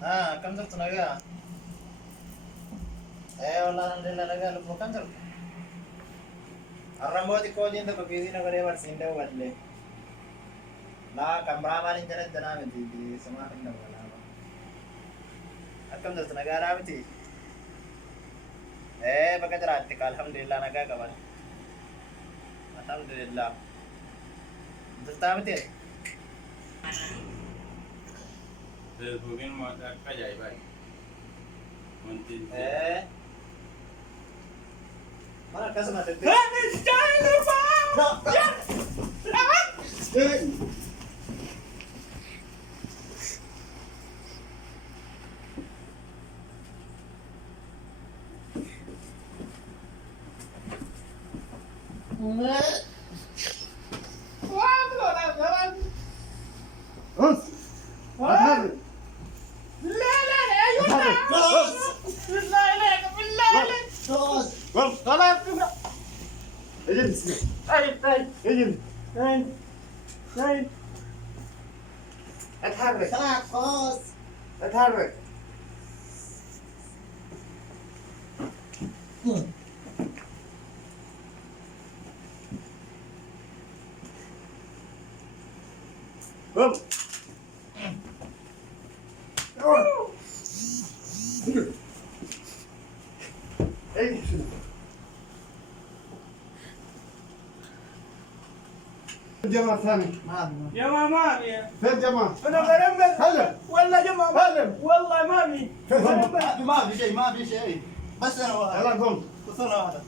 كم زرت نجا إيه والله الحمد لله نجا لبوا كم زرت الرموتي كوجين ده بقيدين أقولي برسين ده ولا لا كمرة ما نجنا جنا متي دي سما كنا ولا كم زرت نجا رامتي إيه بقى جراتك الحمد لله نجا كمان الحمد لله زرت متي Facebookin mau kaya iba. Muntin. mana kasih mati Jangan lupa. اتحرك خلاص اتحرك قم ايه الجماعة ثاني Ya mama ya. فين الجماعة؟ Ana barambel. هلا Wallah jama'a. هلا Wallah mami. ما في شيء ما في شيء بس انا واحد يلا قوم بس انا واحد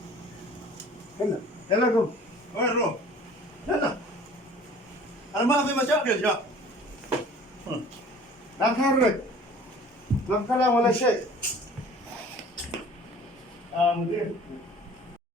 هلا يلا قوم وين نروح؟ هنا انا ما في مشاكل يا لا تحرك لا كلام ولا شيء مدير